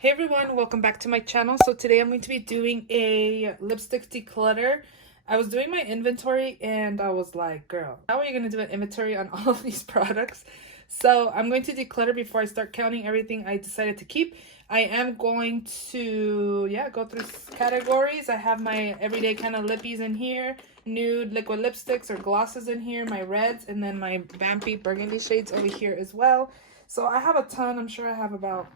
Hey everyone, welcome back to my channel. So today I'm going to be doing a lipstick declutter. I was doing my inventory and I was like, girl, how are you going to do an inventory on all of these products? So I'm going to declutter before I start counting everything I decided to keep. I am going to, go through categories. I have my everyday kind of lippies in here, nude liquid lipsticks or glosses in here, my reds, and then my vampy burgundy shades over here as well. So I have a ton. I'm sure I have about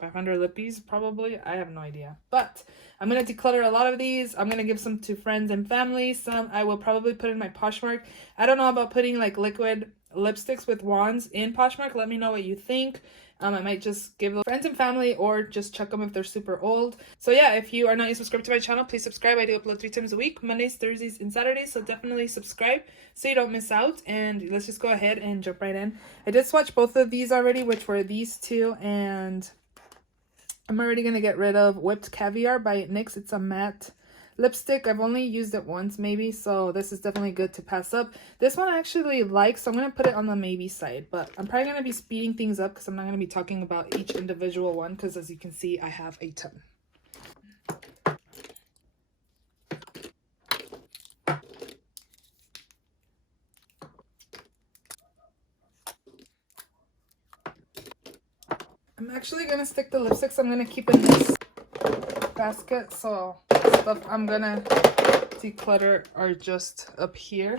500 lippies probably. I have no idea, but I'm gonna declutter a lot of these. I'm gonna give some to friends and family. Some I will probably put in my Poshmark. I don't know about putting like liquid lipsticks with wands in Poshmark. Let me know what you think. I might just give them friends and family or just chuck them if they're super old. So yeah, if you are not yet subscribed to my channel, please subscribe. I do upload 3 times a week, Mondays, Thursdays, and Saturdays. So definitely subscribe so you don't miss out. And let's just go ahead and jump right in. I did swatch both of these already, which were these two, and I'm already going to get rid of Whipped Caviar by NYX. It's a matte lipstick. I've only used it once maybe, so this is definitely good to pass up. This one I actually like, so I'm going to put it on the maybe side, but I'm probably going to be speeding things up because I'm not going to be talking about each individual one because as you can see, I have a ton. I'm actually going to stick the lipsticks I'm going to keep in this basket, so stuff I'm going to declutter are just up here.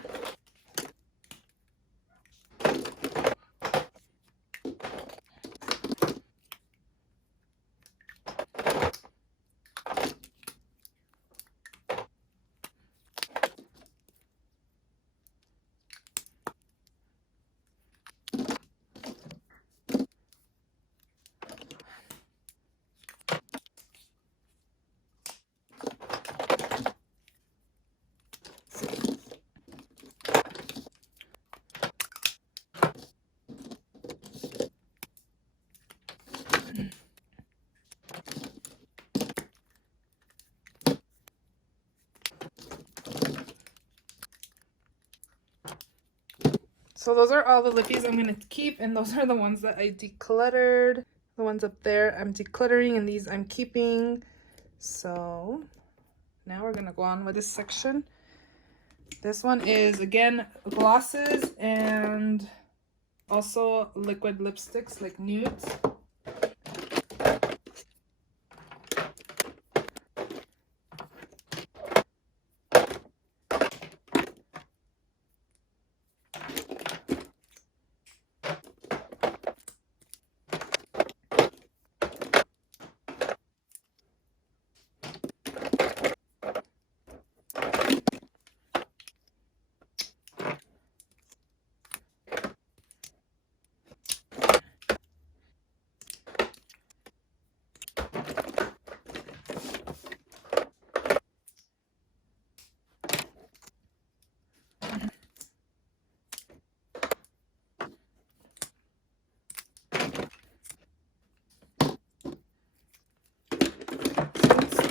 So those are all the lippies I'm going to keep, and those are the ones that I decluttered. The ones up there I'm decluttering, and these I'm keeping. So now we're going to go on with this section. This one is, again, glosses and also liquid lipsticks, like nudes.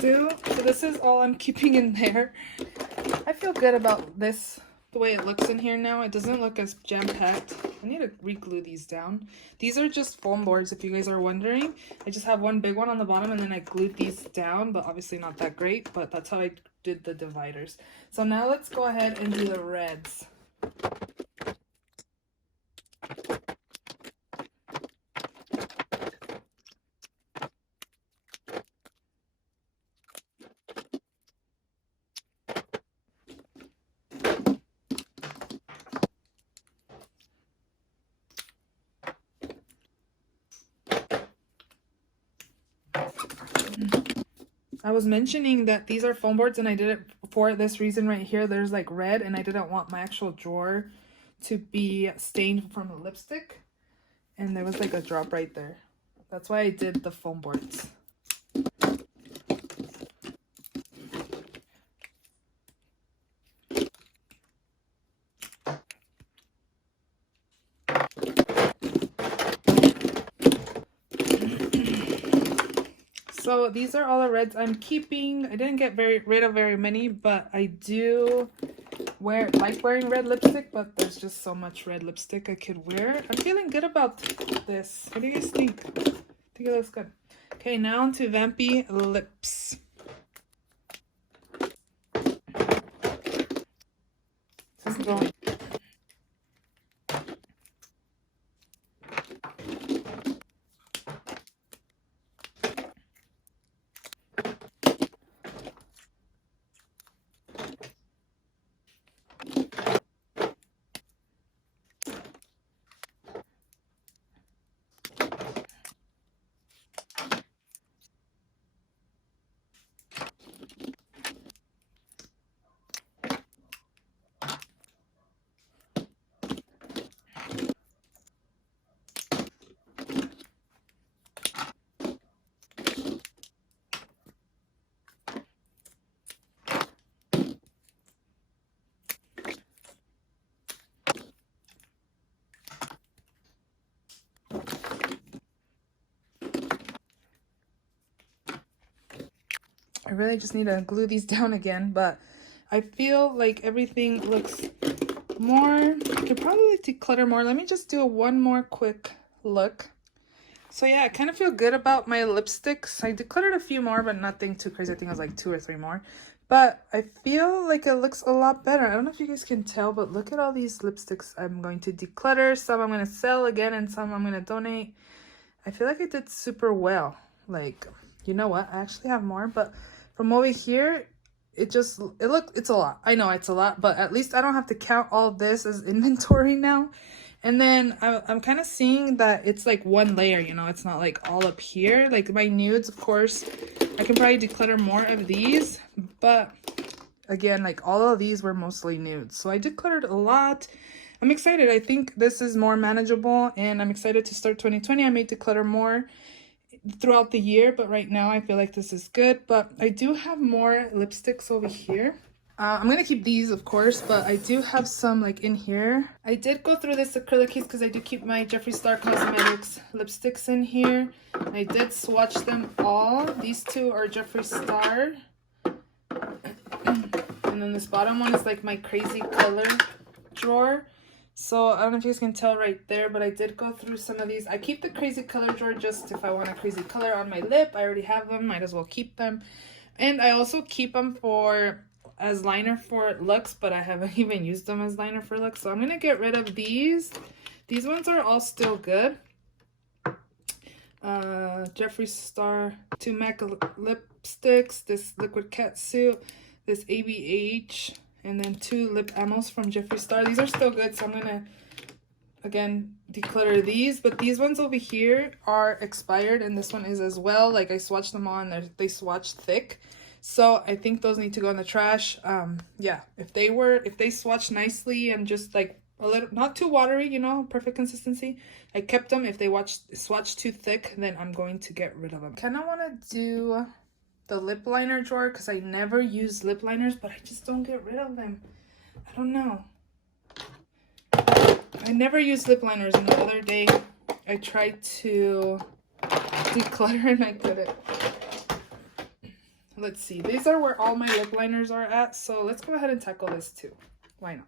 So this is all I'm keeping in there. I feel good about this, the way it looks in here now. It doesn't look as jam-packed. I need to re-glue these down. These are just foam boards, if you guys are wondering. I just have one big one on the bottom, and then I glued these down, but obviously not that great, but that's how I did the dividers. So now let's go ahead and do the reds. I was mentioning that these are foam boards, and I did it for this reason right here. There's like red, and I didn't want my actual drawer to be stained from the lipstick, and there was like a drop right there. That's why I did the foam boards. So these are all the reds I'm keeping. I didn't get rid of very many, but I do like wearing red lipstick, but there's just so much red lipstick I could wear. I'm feeling good about this. What do you guys think? I think it looks good. Okay, now on to Vampy Lips. This is going. I really just need to glue these down again, but I feel like everything looks more, I could probably declutter more. Let me just do one more quick look. So yeah, I kind of feel good about my lipsticks. I decluttered a few more, but nothing too crazy. I think it was like 2 or 3 more. But I feel like it looks a lot better. I don't know if you guys can tell, but look at all these lipsticks I'm going to declutter. Some I'm going to sell again, and some I'm going to donate. I feel like I did super well. Like, you know what? I actually have more, but from over here, it's a lot. I know it's a lot, but at least I don't have to count all of this as inventory now. And then I'm kind of seeing that it's like one layer, you know, it's not like all up here. Like my nudes, of course, I can probably declutter more of these, but again, like all of these were mostly nudes. So I decluttered a lot. I'm excited. I think this is more manageable, and I'm excited to start 2020. I may declutter more throughout the year, but right now I feel like this is good. But I do have more lipsticks over here. I'm gonna keep these, of course, but I do have some like in here. I did go through this acrylic case because I do keep my Jeffree Star Cosmetics lipsticks in here. I did swatch them all. These two are Jeffree Star. And then this bottom one is like my crazy color drawer. So I don't know if you guys can tell right there, but I did go through some of these. I keep the crazy color drawer just if I want a crazy color on my lip. I already have them, might as well keep them. And I also keep them as liner for looks, but I haven't even used them as liner for looks. So I'm gonna get rid of these. These ones are all still good. Jeffree Star 2 MAC lipsticks, this liquid catsuit, this ABH, and then 2 lip ammos from Jeffree Star. These are still good, so I'm gonna again declutter these. But these ones over here are expired, and this one is as well. Like I swatched them on, they swatched thick, so I think those need to go in the trash. Yeah, if they swatch nicely and just like a little, not too watery, you know, perfect consistency, I kept them. If they swatch too thick, then I'm going to get rid of them. Kind of want to do the lip liner drawer because I never use lip liners, but I just don't get rid of them. I don't know. I never use lip liners, and the other day I tried to declutter and I couldn't. Let's see. These are where all my lip liners are at, so let's go ahead and tackle this too. Why not?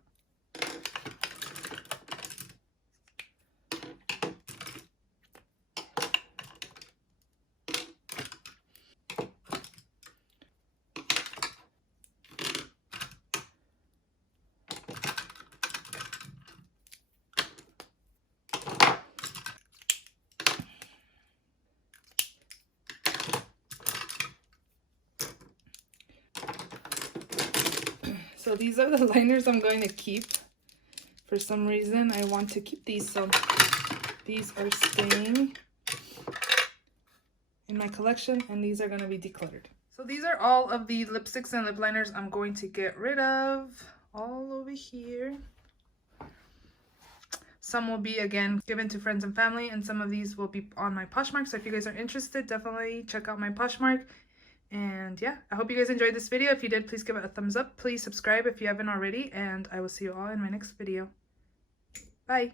So these are the liners I'm going to keep. For some reason, I want to keep these, so these are staying in my collection, and these are going to be decluttered. So these are all of the lipsticks and lip liners I'm going to get rid of, all over here. Some will be, again, given to friends and family, and some of these will be on my Poshmark. So if you guys are interested, definitely check out my Poshmark. And yeah, I hope you guys enjoyed this video. If you did, please give it a thumbs up. Please subscribe if you haven't already, and I will see you all in my next video. Bye!